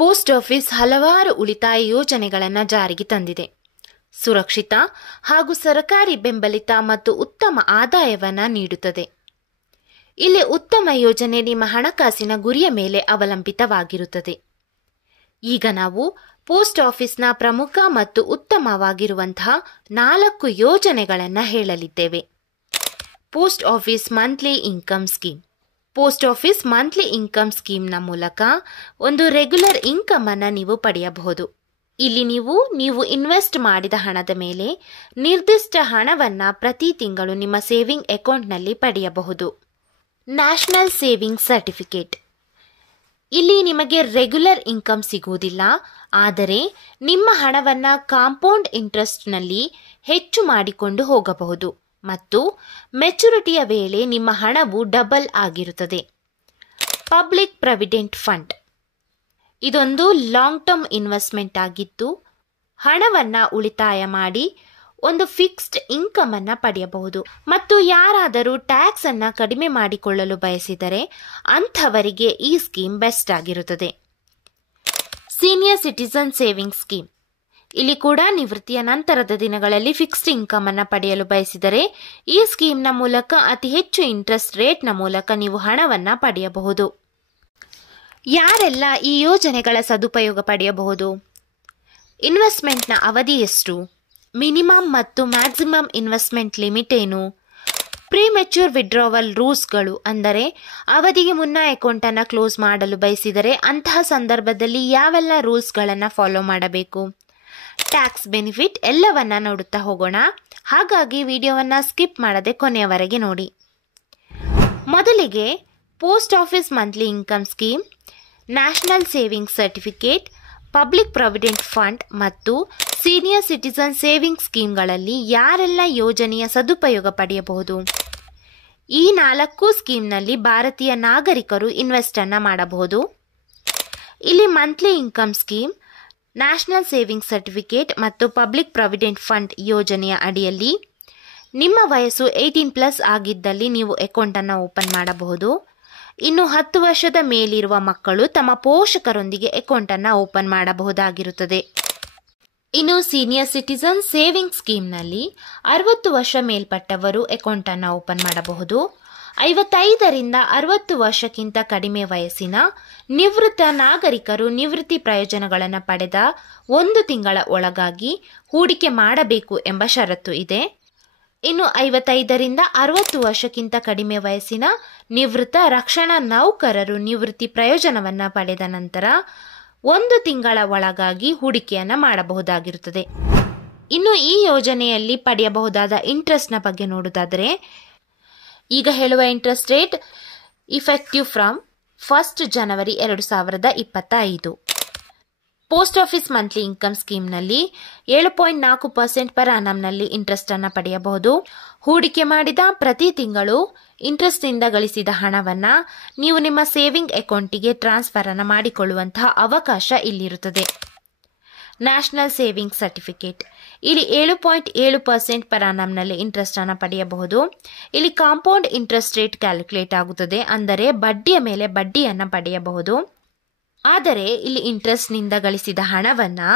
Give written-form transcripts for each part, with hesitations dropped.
Post office ಹಲವಾರು ಉಳಿತಾಯ ಯೋಜನೆಗಳನ್ನು ಜಾರಿಗೆ ತಂದಿದೆ. ಸುರಕ್ಷಿತ ಹಾಗೂ ಸರ್ಕಾರಿ ಬೆಂಬಲಿತ ಮತ್ತು ಉತ್ತಮ ಆದಾಯವನ್ನು ನೀಡುತ್ತದೆ. ಇಲ್ಲಿ ಉತ್ತಮ ಯೋಜನೆ ನಿಮ್ಮ ಹಣಕಾಸಿನ ಗುರಿಯ ಮೇಲೆ ಅವಲಂಬಿತವಾಗಿರುತ್ತದೆ. ಈಗ ನಾವು ಪೋಸ್ಟ್ ಆಫೀಸ್ನ ಪ್ರಮುಖ ಮತ್ತು ಉತ್ತಮವಾಗಿರುವಂತಹ 4 ಯೋಜನೆಗಳನ್ನು ಹೇಳಲಿದ್ದೇವೆ. Post office monthly income scheme. Post office monthly income ಸ್ಕೀಮ್ನ ಮೂಲಕ ಒಂದು ರೆಗ್ಯುಲರ್ ಇನ್ಕಮ್ ಅನ್ನು ನೀವು ಪಡೆಯಬಹುದು. ಇಲ್ಲಿ ನೀವು ಇನ್ವೆಸ್ಟ್ ಮಾಡಿದ ಹಣದ ಮೇಲೆ ನಿರ್ದಿಷ್ಟ ಹಣವನ್ನು ಪ್ರತಿ ತಿಂಗಳು ನಿಮ್ಮ ಸೇವಿಂಗ್ ಅಕೌಂಟ್ನಲ್ಲಿ ಪಡೆಯಬಹುದು. National saving certificate. ಇಲ್ಲಿ ನಿಮಗೆ ರೆಗ್ಯುಲರ್ ಇನ್ಕಮ್ ಸಿಗುವುದಿಲ್ಲ, ಆದರೆ ನಿಮ್ಮ ಹಣವನ್ನು ಕಾಂಪೌಂಡ್ ಇಂಟ್ರೆಸ್ಟ್ನಲ್ಲಿ ಹೆಚ್ಚು ಮಾಡಿಕೊಂಡು ಹೋಗಬಹುದು ಮತ್ತು ಮೆಚುರಿಟಿಯ ವೇಳೆ ನಿಮ್ಮ ಹಣವು ಡಬಲ್ ಆಗಿರುತ್ತದೆ. Public provident fund. ಇದೊಂದು ಲಾಂಗ್ ಟರ್ಮ್ ಇನ್ವೆಸ್ಟ್ಮೆಂಟ್ ಆಗಿದ್ದು ಹಣವನ್ನು ಉಳಿತಾಯ ಮಾಡಿ ಒಂದು ಫಿಕ್ಸ್ಡ್ ಇನ್ಕಮ್ ಅನ್ನು ಪಡೆಯಬಹುದು ಮತ್ತು ಯಾರಾದರೂ ಟ್ಯಾಕ್ಸ್ ಅನ್ನು ಕಡಿಮೆ ಮಾಡಿಕೊಳ್ಳಲು ಬಯಸಿದರೆ ಅಂಥವರಿಗೆ ಈ ಸ್ಕೀಮ್ ಬೆಸ್ಟ್ ಆಗಿರುತ್ತದೆ. Senior citizen saving scheme. ಇಲ್ಲಿ ಕೂಡ ನಿವೃತ್ತಿಯ ನಂತರದ ದಿನಗಳಲ್ಲಿ ಫಿಕ್ಸ್ಡ್ ಇನ್ಕಮ್ ಅನ್ನು ಪಡೆಯಲು ಬಯಸಿದರೆ ಈ ಸ್ಕೀಮ್ನ ಮೂಲಕ ಅತಿ ಹೆಚ್ಚು ಇಂಟ್ರೆಸ್ಟ್ ರೇಟ್ನ ಮೂಲಕ ನೀವು ಹಣವನ್ನು ಪಡೆಯಬಹುದು. ಯಾರೆಲ್ಲ ಈ ಯೋಜನೆಗಳ ಸದುಪಯೋಗ ಪಡೆಯಬಹುದು? ಇನ್ವೆಸ್ಟ್ಮೆಂಟ್ನ ಅವಧಿ ಎಷ್ಟು? ಮಿನಿಮಮ್ ಮತ್ತು ಮ್ಯಾಕ್ಸಿಮಮ್ ಇನ್ವೆಸ್ಟ್ಮೆಂಟ್ ಲಿಮಿಟ್ ಏನು? ಪ್ರಿಮೆಚ್ಯೂರ್ ವಿಡ್ರಾವಲ್ ರೂಲ್ಸ್ಗಳು, ಅಂದರೆ ಅವಧಿಗೆ ಮುನ್ನ ಅಕೌಂಟನ್ನು ಕ್ಲೋಸ್ ಮಾಡಲು ಬಯಸಿದರೆ ಅಂತಹ ಸಂದರ್ಭದಲ್ಲಿ ಯಾವೆಲ್ಲ ರೂಲ್ಸ್ಗಳನ್ನು ಫಾಲೋ ಮಾಡಬೇಕು? ಟ್ಯಾಕ್ಸ್ ಬೆನಿಫಿಟ್ ಎಲ್ಲವನ್ನ ನೋಡುತ್ತಾ ಹೋಗೋಣ. ಹಾಗಾಗಿ ವಿಡಿಯೋವನ್ನು ಸ್ಕಿಪ್ ಮಾಡದೆ ಕೊನೆಯವರೆಗೆ ನೋಡಿ. ಮೊದಲಿಗೆ post office monthly income scheme, national saving certificate, public provident fund ಮತ್ತು ಸೀನಿಯರ್ ಸಿಟಿಜನ್ ಸೇವಿಂಗ್ ಸ್ಕೀಮ್ಗಳಲ್ಲಿ ಯಾರೆಲ್ಲ ಯೋಜನೆಯ ಸದುಪಯೋಗ ಪಡೆಯಬಹುದು? ಈ 4 ಸ್ಕೀಮ್ನಲ್ಲಿ ಭಾರತೀಯ ನಾಗರಿಕರು ಇನ್ವೆಸ್ಟ್ ಅನ್ನು ಮಾಡಬಹುದು. ಇಲ್ಲಿ monthly income scheme, national saving certificate ಮತ್ತು ಪಬ್ಲಿಕ್ ಪ್ರಾವಿಡೆಂಟ್ ಫಂಡ್ ಯೋಜನೆಯ ಅಡಿಯಲ್ಲಿ ನಿಮ್ಮ ವಯಸ್ಸು 18+ ಆಗಿದ್ದಲ್ಲಿ ನೀವು ಅಕೌಂಟನ್ನು ಓಪನ್ ಮಾಡಬಹುದು. ಇನ್ನು 10 ವರ್ಷದ ಮೇಲಿರುವ ಮಕ್ಕಳು ತಮ್ಮ ಪೋಷಕರೊಂದಿಗೆ ಅಕೌಂಟನ್ನು ಓಪನ್ ಮಾಡಬಹುದಾಗಿರುತ್ತದೆ. ಇನ್ನು ಸೀನಿಯರ್ ಸಿಟಿಜನ್ ಸೇವಿಂಗ್ ಸ್ಕೀಮ್ನಲ್ಲಿ 60 ವರ್ಷ ಮೇಲ್ಪಟ್ಟವರು ಅಕೌಂಟನ್ನು ಓಪನ್ ಮಾಡಬಹುದು. 55ರಿಂದ 60 ವರ್ಷಕ್ಕಿಂತ ಕಡಿಮೆ ವಯಸ್ಸಿನ ನಿವೃತ್ತ ನಾಗರಿಕರು ನಿವೃತ್ತಿ ಪ್ರಯೋಜನಗಳನ್ನು ಪಡೆದ 1 ತಿಂಗಳ ಒಳಗಾಗಿ ಹೂಡಿಕೆ ಮಾಡಬೇಕು ಎಂಬ ಷರತ್ತು ಇದೆ. ಇನ್ನು 55ರಿಂದ 60 ವರ್ಷಕ್ಕಿಂತ ಕಡಿಮೆ ವಯಸ್ಸಿನ ನಿವೃತ್ತ ರಕ್ಷಣಾ ನೌಕರರು ನಿವೃತ್ತಿ ಪ್ರಯೋಜನವನ್ನು ಪಡೆದ ನಂತರ 1 ತಿಂಗಳ ಒಳಗಾಗಿ ಹೂಡಿಕೆಯನ್ನು ಮಾಡಬಹುದಾಗಿರುತ್ತದೆ. ಇನ್ನು ಈ ಯೋಜನೆಯಲ್ಲಿ ಪಡೆಯಬಹುದಾದ ಇಂಟ್ರೆಸ್ಟ್ನ ಬಗ್ಗೆ ನೋಡುವುದಾದರೆ, ಈಗ ಹೇಳುವ ಇಂಟ್ರೆಸ್ಟ್ ರೇಟ್ ಇಫೆಕ್ಟಿವ್ ಫ್ರಮ್ 1 ಜನವರಿ 2025. ಪೋಸ್ಟ್ ಆಫೀಸ್ ಮಂತ್ಲಿ ಇನ್ಕಮ್ ಸ್ಕೀಮ್ನಲ್ಲಿ 7.4% ಪರ್ annumನಲ್ಲಿ ಇಂಟ್ರೆಸ್ಟ್ ಅನ್ನು ಪಡೆಯಬಹುದು. ಹೂಡಿಕೆ ಮಾಡಿದ ಪ್ರತಿ ತಿಂಗಳು ಇಂಟ್ರೆಸ್ಟ್ನಿಂದ ಗಳಿಸಿದ ಹಣವನ್ನು ನೀವು ನಿಮ್ಮ ಸೇವಿಂಗ್ ಅಕೌಂಟಿಗೆ ಟ್ರಾನ್ಸ್ಫರ್ ಅನ್ನು ಮಾಡಿಕೊಳ್ಳುವಂತಹ ಅವಕಾಶ ಇಲ್ಲಿರುತ್ತದೆ. National saving certificate. ಇಲ್ಲಿ 7.7% ಪರ್ annumನಲ್ಲಿ ಇಂಟ್ರೆಸ್ಟ್ ಅನ್ನು ಪಡೆಯಬಹುದು. ಇಲ್ಲಿ ಕಾಂಪೌಂಡ್ ಇಂಟ್ರೆಸ್ಟ್ ರೇಟ್ ಕ್ಯಾಲ್ಕುಲೇಟ್ ಆಗುತ್ತದೆ, ಅಂದರೆ ಬಡ್ಡಿಯ ಮೇಲೆ ಬಡ್ಡಿಯನ್ನು ಪಡೆಯಬಹುದು. ಆದರೆ ಇಲ್ಲಿ ಇಂಟ್ರೆಸ್ಟ್ನಿಂದ ಗಳಿಸಿದ ಹಣವನ್ನು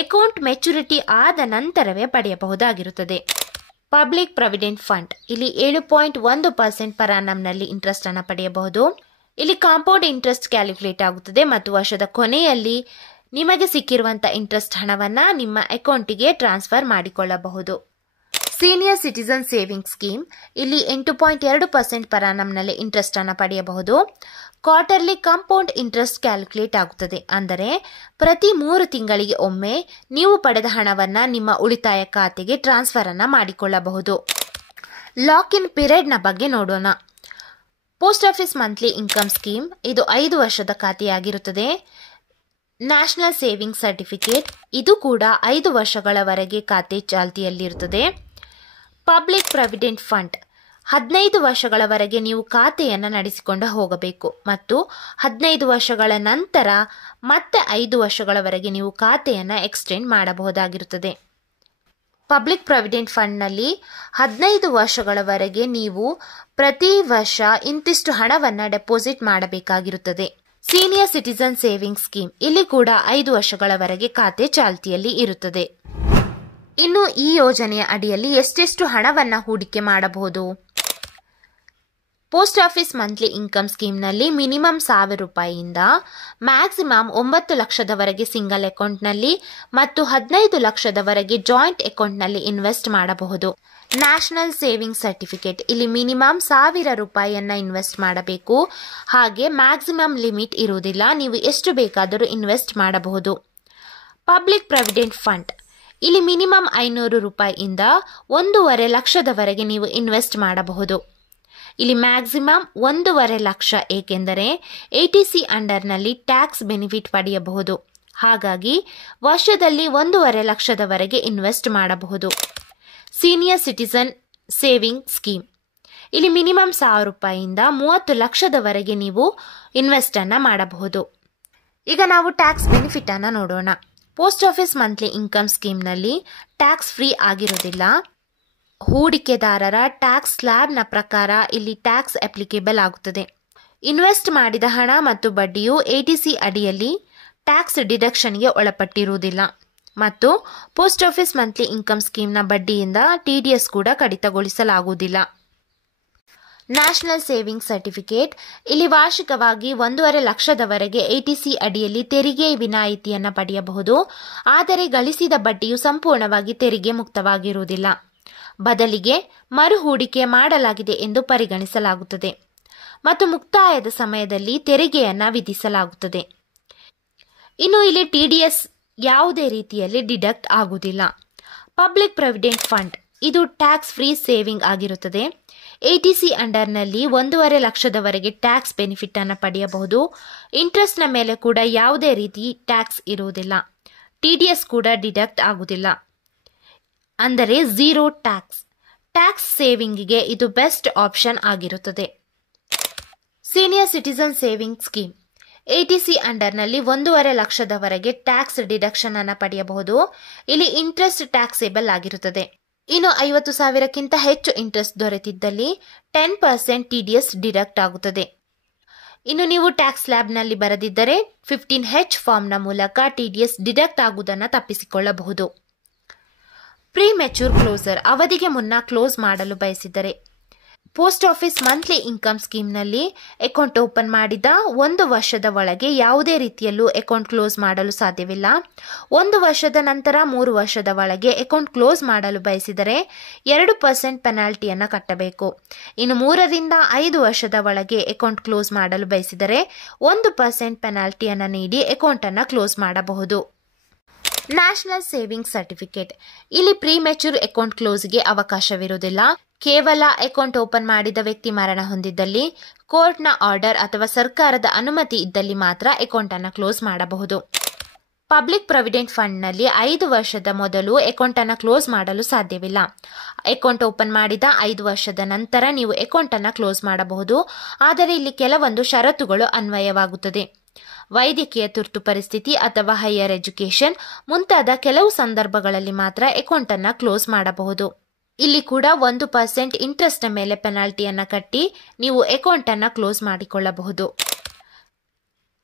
ಅಕೌಂಟ್ ಮೆಚುರಿಟಿ ಆದ ನಂತರವೇ ಪಡೆಯಬಹುದಾಗಿರುತ್ತದೆ. Public provident fund. ಇಲ್ಲಿ 7.1% ಪರ್ annumನಲ್ಲಿ ಇಂಟ್ರೆಸ್ಟ್ ಅನ್ನು ಪಡೆಯಬಹುದು. ಇಲ್ಲಿ ಕಾಂಪೌಂಡ್ ಇಂಟ್ರೆಸ್ಟ್ ಕ್ಯಾಲ್ಕುಲೇಟ್ ಆಗುತ್ತದೆ ಮತ್ತು ವರ್ಷದ ಕೊನೆಯಲ್ಲಿ ನಿಮಗೆ ಸಿಕ್ಕಿರುವಂತಹ ಇಂಟ್ರೆಸ್ಟ್ ಹಣವನ್ನು ನಿಮ್ಮ ಅಕೌಂಟಿಗೆ ಟ್ರಾನ್ಸ್ಫರ್ ಮಾಡಿಕೊಳ್ಳಬಹುದು. Senior citizen saving scheme. ಇಲ್ಲಿ 8.2% ಪರ್ annumನಲ್ಲಿ ಇಂಟ್ರೆಸ್ಟ್ ಅನ್ನು ಪಡೆಯಬಹುದು. ಕ್ವಾರ್ಟರ್ಲಿ ಕಾಂಪೌಂಡ್ ಇಂಟ್ರೆಸ್ಟ್ ಕ್ಯಾಲ್ಕುಲೇಟ್ ಆಗುತ್ತದೆ, ಅಂದರೆ ಪ್ರತಿ 3 ತಿಂಗಳಿಗೆ ಒಮ್ಮೆ ನೀವು ಪಡೆದ ಹಣವನ್ನು ನಿಮ್ಮ ಉಳಿತಾಯ ಖಾತೆಗೆ ಟ್ರಾನ್ಸ್ಫರ್ ಅನ್ನು ಮಾಡಿಕೊಳ್ಳಬಹುದು. ಲಾಕ್ ಇನ್ ಪೀರಿಯಡ್ನ ಬಗ್ಗೆ ನೋಡೋಣ. Post office monthly income scheme ಇದು 5 ವರ್ಷದ ಖಾತೆಯಾಗಿರುತ್ತದೆ. ನ್ಯಾಷನಲ್ ಸೇವಿಂಗ್ ಸರ್ಟಿಫಿಕೇಟ್ ಇದು ಕೂಡ 5 ವರ್ಷಗಳವರೆಗೆ ಖಾತೆ ಚಾಲ್ತಿಯಲ್ಲಿರುತ್ತದೆ. ಪಬ್ಲಿಕ್ ಪ್ರಾವಿಡೆಂಟ್ ಫಂಡ್ 15 ವರ್ಷಗಳವರೆಗೆ ನೀವು ಖಾತೆಯನ್ನು ನಡೆಸಿಕೊಂಡು ಹೋಗಬೇಕು ಮತ್ತು 15 ವರ್ಷಗಳ ನಂತರ ಮತ್ತೆ 5 ವರ್ಷಗಳವರೆಗೆ ನೀವು ಖಾತೆಯನ್ನು ಎಕ್ಸ್ಟೆಂಡ್ ಮಾಡಬಹುದಾಗಿರುತ್ತದೆ. ಪಬ್ಲಿಕ್ ಪ್ರಾವಿಡೆಂಟ್ ಫಂಡ್ನಲ್ಲಿ 15 ವರ್ಷಗಳವರೆಗೆ ನೀವು ಪ್ರತಿ ವರ್ಷ ಇಂತಿಷ್ಟು ಹಣವನ್ನು ಡೆಪಾಸಿಟ್ ಮಾಡಬೇಕಾಗಿರುತ್ತದೆ. ಸೀನಿಯರ್ ಸಿಟಿಜನ್ ಸೇವಿಂಗ್ ಸ್ಕೀಮ್, ಇಲ್ಲಿ ಕೂಡ 5 ವರ್ಷಗಳವರೆಗೆ ಖಾತೆ ಚಾಲ್ತಿಯಲ್ಲಿ ಇರುತ್ತದೆ. ಇನ್ನು ಈ ಯೋಜನೆಯ ಅಡಿಯಲ್ಲಿ ಎಷ್ಟೆಷ್ಟು ಹಣವನ್ನು ಹೂಡಿಕೆ ಮಾಡಬಹುದು? ಪೋಸ್ಟ್ ಆಫೀಸ್ ಮಂತ್ಲಿ ಇನ್ಕಮ್ ಸ್ಕೀಮ್ನಲ್ಲಿ ಮಿನಿಮಮ್ 1000 ರೂಪಾಯಿಯಿಂದ ಮ್ಯಾಕ್ಸಿಮಮ್ 9 ಲಕ್ಷದವರೆಗೆ ಸಿಂಗಲ್ ಅಕೌಂಟ್ನಲ್ಲಿ ಮತ್ತು 15 ಲಕ್ಷದವರೆಗೆ ಜಾಯಿಂಟ್ ಅಕೌಂಟ್ನಲ್ಲಿ ಇನ್ವೆಸ್ಟ್ ಮಾಡಬಹುದು. ನ್ಯಾಷನಲ್ ಸೇವಿಂಗ್ ಸರ್ಟಿಫಿಕೇಟ್, ಇಲ್ಲಿ ಮಿನಿಮಮ್ 1000 ರೂಪಾಯಿಯನ್ನ ಇನ್ವೆಸ್ಟ್ ಮಾಡಬೇಕು. ಹಾಗೆ ಮ್ಯಾಕ್ಸಿಮಮ್ ಲಿಮಿಟ್ ಇರುವುದಿಲ್ಲ, ನೀವು ಎಷ್ಟು ಬೇಕಾದರೂ ಇನ್ವೆಸ್ಟ್ ಮಾಡಬಹುದು. ಪಬ್ಲಿಕ್ ಪ್ರಾವಿಡೆಂಟ್ ಫಂಡ್, ಇಲ್ಲಿ ಮಿನಿಮಮ್ 500 ರೂಪಾಯಿಯಿಂದ 1.5 ಲಕ್ಷದವರೆಗೆ ನೀವು ಇನ್ವೆಸ್ಟ್ ಮಾಡಬಹುದು. ಇಲ್ಲಿ ಮ್ಯಾಕ್ಸಿಮಮ್ 1.5 ಲಕ್ಷ, ಏಕೆಂದರೆ ATC ಅಂಡರ್ನಲ್ಲಿ ಟ್ಯಾಕ್ಸ್ ಬೆನಿಫಿಟ್ ಪಡೆಯಬಹುದು. ಹಾಗಾಗಿ ವರ್ಷದಲ್ಲಿ 1.5 ಲಕ್ಷದವರೆಗೆ ಇನ್ವೆಸ್ಟ್ ಮಾಡಬಹುದು. ಸೀನಿಯರ್ ಸಿಟಿಜನ್ ಸೇವಿಂಗ್ ಸ್ಕೀಮ್, ಇಲ್ಲಿ ಮಿನಿಮಮ್ 1000 ರೂಪಾಯಿಯಿಂದ 30 ಲಕ್ಷದವರೆಗೆ ನೀವು ಇನ್ವೆಸ್ಟ್ ಅನ್ನ ಮಾಡಬಹುದು. ಈಗ ನಾವು ಟ್ಯಾಕ್ಸ್ ಬೆನಿಫಿಟ್ ಅನ್ನ ನೋಡೋಣ. ಪೋಸ್ಟ್ ಆಫೀಸ್ ಮಂತ್ಲಿ ಇನ್ಕಮ್ ಸ್ಕೀಮ್ನಲ್ಲಿ ಟ್ಯಾಕ್ಸ್ ಫ್ರೀ ಆಗಿರೋದಿಲ್ಲ. ಹೂಡಿಕೆದಾರರ ಟ್ಯಾಕ್ಸ್ ಸ್ಲ್ಯಾಬ್ನ ಪ್ರಕಾರ ಇಲ್ಲಿ ಟ್ಯಾಕ್ಸ್ ಅಪ್ಲಿಕೇಬಲ್ ಆಗುತ್ತದೆ. ಇನ್ವೆಸ್ಟ್ ಮಾಡಿದ ಹಣ ಮತ್ತು ಬಡ್ಡಿಯು ATC ಅಡಿಯಲ್ಲಿ ಟ್ಯಾಕ್ಸ್ ಡಿಡಕ್ಷನ್ಗೆ ಒಳಪಟ್ಟಿರುವುದಿಲ್ಲ ಮತ್ತು ಪೋಸ್ಟ್ ಆಫೀಸ್ ಮಂತ್ಲಿ ಇನ್ಕಮ್ ಸ್ಕೀಮ್ನ ಬಡ್ಡಿಯಿಂದ TDS ಕೂಡ ಕಡಿತಗೊಳಿಸಲಾಗುವುದಿಲ್ಲ. ನ್ಯಾಷನಲ್ ಸೇವಿಂಗ್ ಸರ್ಟಿಫಿಕೇಟ್, ಇಲ್ಲಿ ವಾರ್ಷಿಕವಾಗಿ 1.5 ಲಕ್ಷದವರೆಗೆ ATC ಅಡಿಯಲ್ಲಿ ತೆರಿಗೆ ವಿನಾಯಿತಿಯನ್ನು ಪಡೆಯಬಹುದು. ಆದರೆ ಗಳಿಸಿದ ಬಡ್ಡಿಯು ಸಂಪೂರ್ಣವಾಗಿ ತೆರಿಗೆ ಮುಕ್ತವಾಗಿರುವುದಿಲ್ಲ. ಬದಲಿಗೆ ಮರು ಹೂಡಿಕೆ ಮಾಡಲಾಗಿದೆ ಎಂದು ಪರಿಗಣಿಸಲಾಗುತ್ತದೆ ಮತ್ತು ಮುಕ್ತಾಯದ ಸಮಯದಲ್ಲಿ ತೆರಿಗೆಯನ್ನು ವಿಧಿಸಲಾಗುತ್ತದೆ. ಇನ್ನು ಇಲ್ಲಿ TDS ಯಾವುದೇ ರೀತಿಯಲ್ಲಿ ಡಿಡಕ್ಟ್ ಆಗುವುದಿಲ್ಲ. ಪಬ್ಲಿಕ್ ಪ್ರಾವಿಡೆಂಟ್ ಫಂಡ್, ಇದು ಟ್ಯಾಕ್ಸ್ ಫ್ರೀ ಸೇವಿಂಗ್ ಆಗಿರುತ್ತದೆ. ATC ಅಂಡರ್ನಲ್ಲಿ 1.5 ಲಕ್ಷದವರೆಗೆ ಟ್ಯಾಕ್ಸ್ ಬೆನಿಫಿಟ್ ಅನ್ನು ಪಡೆಯಬಹುದು. ಇಂಟ್ರೆಸ್ಟ್ನ ಮೇಲೆ ಕೂಡ ಯಾವುದೇ ರೀತಿ ಟ್ಯಾಕ್ಸ್ ಇರುವುದಿಲ್ಲ. TDS ಕೂಡ ಡಿಡಕ್ಟ್ ಆಗುವುದಿಲ್ಲ, ಅಂದರೆ ಝೀರೋ ಟ್ಯಾಕ್ಸ್. ಟ್ಯಾಕ್ಸ್ ಸೇವಿಂಗಿಗೆ ಇದು ಬೆಸ್ಟ್ ಆಪ್ಷನ್ ಆಗಿರುತ್ತದೆ. Senior citizen saving scheme, ATC ಅಂಡರ್ನಲ್ಲಿ 1.5 ಲಕ್ಷದವರೆಗೆ ಟ್ಯಾಕ್ಸ್ ಡಿಡಕ್ಷನ್ ಅನ್ನು ಪಡೆಯಬಹುದು. ಇಲ್ಲಿ ಇಂಟ್ರೆಸ್ಟ್ ಟ್ಯಾಕ್ಸೇಬಲ್ ಆಗಿರುತ್ತದೆ. ಇನ್ನು 50,000ಕ್ಕಿಂತ ಹೆಚ್ಚು ಇಂಟ್ರೆಸ್ಟ್ ದೊರೆತಿದ್ದಲ್ಲಿ 10% TDS ಡಿಡಕ್ಟ್ ಆಗುತ್ತದೆ. ಇನ್ನು ನೀವು ಟ್ಯಾಕ್ಸ್ ಸ್ಲ್ಯಾಬ್ನಲ್ಲಿ ಬರೆದಿದ್ದರೆ 15H ಫಾರ್ಮ್ನ ಮೂಲಕ TDS ಡಿಡಕ್ಟ್ ಆಗುವುದನ್ನು ತಪ್ಪಿಸಿಕೊಳ್ಳಬಹುದು. ಪ್ರೀ ಮೆಚೂರ್ ಕ್ಲೋಸರ್, ಅವಧಿಗೆ ಮುನ್ನ ಕ್ಲೋಸ್ ಮಾಡಲು ಬಯಸಿದರೆ ಪೋಸ್ಟ್ ಆಫೀಸ್ ಮಂತ್ಲಿ ಇನ್ಕಮ್ ಸ್ಕೀಮ್ನಲ್ಲಿ ಅಕೌಂಟ್ ಓಪನ್ ಮಾಡಿದ 1 ವರ್ಷದ ಒಳಗೆ ಯಾವುದೇ ರೀತಿಯಲ್ಲೂ ಅಕೌಂಟ್ ಕ್ಲೋಸ್ ಮಾಡಲು ಸಾಧ್ಯವಿಲ್ಲ. 1 ವರ್ಷದ ನಂತರ 3 ವರ್ಷದ ಒಳಗೆ ಅಕೌಂಟ್ ಕ್ಲೋಸ್ ಮಾಡಲು ಬಯಸಿದರೆ 2% ಪೆನಾಲ್ಟಿಯನ್ನು ಕಟ್ಟಬೇಕು. ಇನ್ನು 3 ರಿಂದ 5 ವರ್ಷದ ಒಳಗೆ ಅಕೌಂಟ್ ಕ್ಲೋಸ್ ಮಾಡಲು ಬಯಸಿದರೆ 1% ಪೆನಾಲ್ಟಿಯನ್ನು ನೀಡಿ ಅಕೌಂಟ್ ಅನ್ನು ಕ್ಲೋಸ್ ಮಾಡಬಹುದು. ನ್ಯಾಷನಲ್ ಸೇವಿಂಗ್ ಸರ್ಟಿಫಿಕೇಟ್, ಇಲ್ಲಿ ಪ್ರೀ ಮೆಚೂರ್ ಅಕೌಂಟ್ ಕ್ಲೋಸ್ಗೆ ಅವಕಾಶವಿರುವುದಿಲ್ಲ. ಕೇವಲ ಅಕೌಂಟ್ ಓಪನ್ ಮಾಡಿದ ವ್ಯಕ್ತಿ ಮರಣ ಹೊಂದಿದ್ದಲ್ಲಿ, ಕೋರ್ಟ್ನ ಆರ್ಡರ್ ಅಥವಾ ಸರ್ಕಾರದ ಅನುಮತಿ ಇದ್ದಲ್ಲಿ ಮಾತ್ರ ಅಕೌಂಟ್ ಅನ್ನು ಕ್ಲೋಸ್ ಮಾಡಬಹುದು. ಪಬ್ಲಿಕ್ ಪ್ರಾವಿಡೆಂಟ್ ಫಂಡ್ನಲ್ಲಿ 5 ವರ್ಷದ ಮೊದಲು ಅಕೌಂಟ್ ಅನ್ನು ಕ್ಲೋಸ್ ಮಾಡಲು ಸಾಧ್ಯವಿಲ್ಲ. ಅಕೌಂಟ್ ಓಪನ್ ಮಾಡಿದ 5 ವರ್ಷದ ನಂತರ ನೀವು ಅಕೌಂಟ್ ಅನ್ನು ಕ್ಲೋಸ್ ಮಾಡಬಹುದು. ಆದರೆ ಇಲ್ಲಿ ಕೆಲವೊಂದು ಷರತ್ತುಗಳು ಅನ್ವಯವಾಗುತ್ತದೆ. ವೈದ್ಯಕೀಯ ತುರ್ತು ಪರಿಸ್ಥಿತಿ ಅಥವಾ ಹೈಯರ್ ಎಜುಕೇಷನ್ ಮುಂತಾದ ಕೆಲವು ಸಂದರ್ಭಗಳಲ್ಲಿ ಮಾತ್ರ ಅಕೌಂಟ್ ಅನ್ನು ಕ್ಲೋಸ್ ಮಾಡಬಹುದು. ಇಲ್ಲಿ ಕೂಡ 1% ಇಂಟ್ರೆಸ್ಟ್ ಮೇಲೆ ಪೆನಾಲ್ಟಿಯನ್ನು ಕಟ್ಟಿ ನೀವು ಅಕೌಂಟ್ ಅನ್ನು ಕ್ಲೋಸ್ ಮಾಡಿಕೊಳ್ಳಬಹುದು.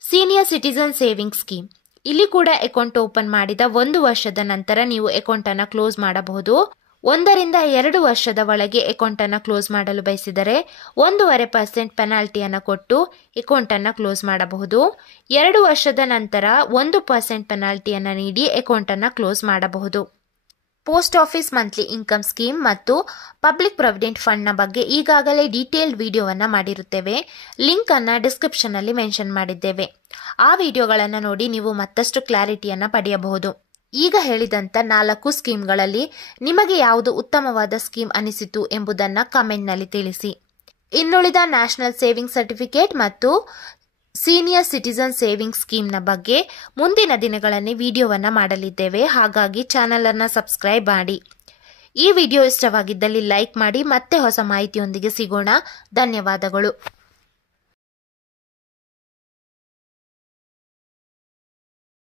ಸೀನಿಯರ್ ಸಿಟಿಜನ್ ಸೇವಿಂಗ್ ಸ್ಕೀಮ್, ಇಲ್ಲಿ ಕೂಡ ಅಕೌಂಟ್ ಓಪನ್ ಮಾಡಿದ 1 ವರ್ಷದ ನಂತರ ನೀವು ಅಕೌಂಟ್ ಅನ್ನು ಕ್ಲೋಸ್ ಮಾಡಬಹುದು. 1 ರಿಂದ 2 ವರ್ಷದ ಒಳಗೆ ಅಕೌಂಟ್ ಅನ್ನು ಕ್ಲೋಸ್ ಮಾಡಲು ಬಯಸಿದರೆ 1.5% ಪೆನಾಲ್ಟಿಯನ್ನು ಕೊಟ್ಟು ಅಕೌಂಟ್ ಅನ್ನು ಕ್ಲೋಸ್ ಮಾಡಬಹುದು. 2 ವರ್ಷದ ನಂತರ 1% ಪೆನಾಲ್ಟಿಯನ್ನು ನೀಡಿ ಅಕೌಂಟ್ ಅನ್ನು ಕ್ಲೋಸ್ ಮಾಡಬಹುದು. Post office monthly income scheme ಮತ್ತು ಪಬ್ಲಿಕ್ ಪ್ರಾವಿಡೆಂಟ್ ಫಂಡ್ನ ಬಗ್ಗೆ ಈಗಾಗಲೇ ಡೀಟೇಲ್ಡ್ ವಿಡಿಯೋವನ್ನು ಮಾಡಿರುತ್ತೇವೆ. ಲಿಂಕ್ ಅನ್ನು ಡಿಸ್ಕ್ರಿಪ್ಷನ್ ಅಲ್ಲಿ ಮೆನ್ಷನ್ ಮಾಡಿದ್ದೇವೆ. ಆ ವಿಡಿಯೋಗಳನ್ನು ನೋಡಿ ನೀವು ಮತ್ತಷ್ಟು ಕ್ಲಾರಿಟಿಯನ್ನು ಪಡೆಯಬಹುದು. ಈಗ ಹೇಳಿದಂತ 4 ಸ್ಕೀಮ್ಗಳಲ್ಲಿ ನಿಮಗೆ ಯಾವುದು ಉತ್ತಮವಾದ ಸ್ಕೀಮ್ ಅನಿಸಿತು ಎಂಬುದನ್ನು ಕಮೆಂಟ್ನಲ್ಲಿ ತಿಳಿಸಿ. ಇನ್ನುಳಿದ ನ್ಯಾಷನಲ್ ಸೇವಿಂಗ್ ಸರ್ಟಿಫಿಕೇಟ್ ಮತ್ತು ಸೀನಿಯರ್ ಸಿಟಿಜನ್ ಸೇವಿಂಗ್ ಸ್ಕೀಮ್ನ ಬಗ್ಗೆ ಮುಂದಿನ ದಿನಗಳಲ್ಲಿ ವಿಡಿಯೋವನ್ನು ಮಾಡಲಿದ್ದೇವೆ. ಹಾಗಾಗಿ ಚಾನೆಲ್ ಅನ್ನು ಸಬ್ಸ್ಕ್ರೈಬ್ ಮಾಡಿ. ಈ ವಿಡಿಯೋ ಇಷ್ಟವಾಗಿದ್ದಲ್ಲಿ ಲೈಕ್ ಮಾಡಿ. ಮತ್ತೆ ಹೊಸ ಮಾಹಿತಿಯೊಂದಿಗೆ ಸಿಗೋಣ. ಧನ್ಯವಾದಗಳು.